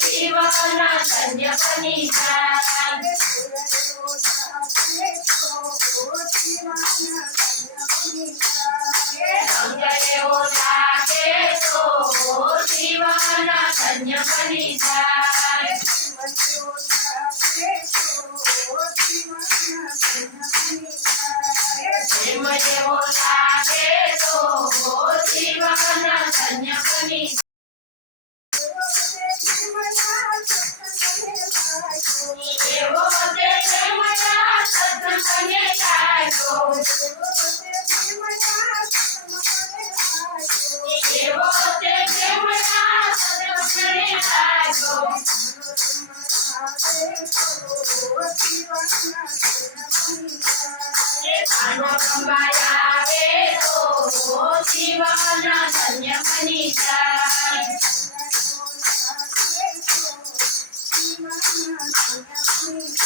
જીવન ધન્ય બની જાય శివన ధన్యమని Thank you.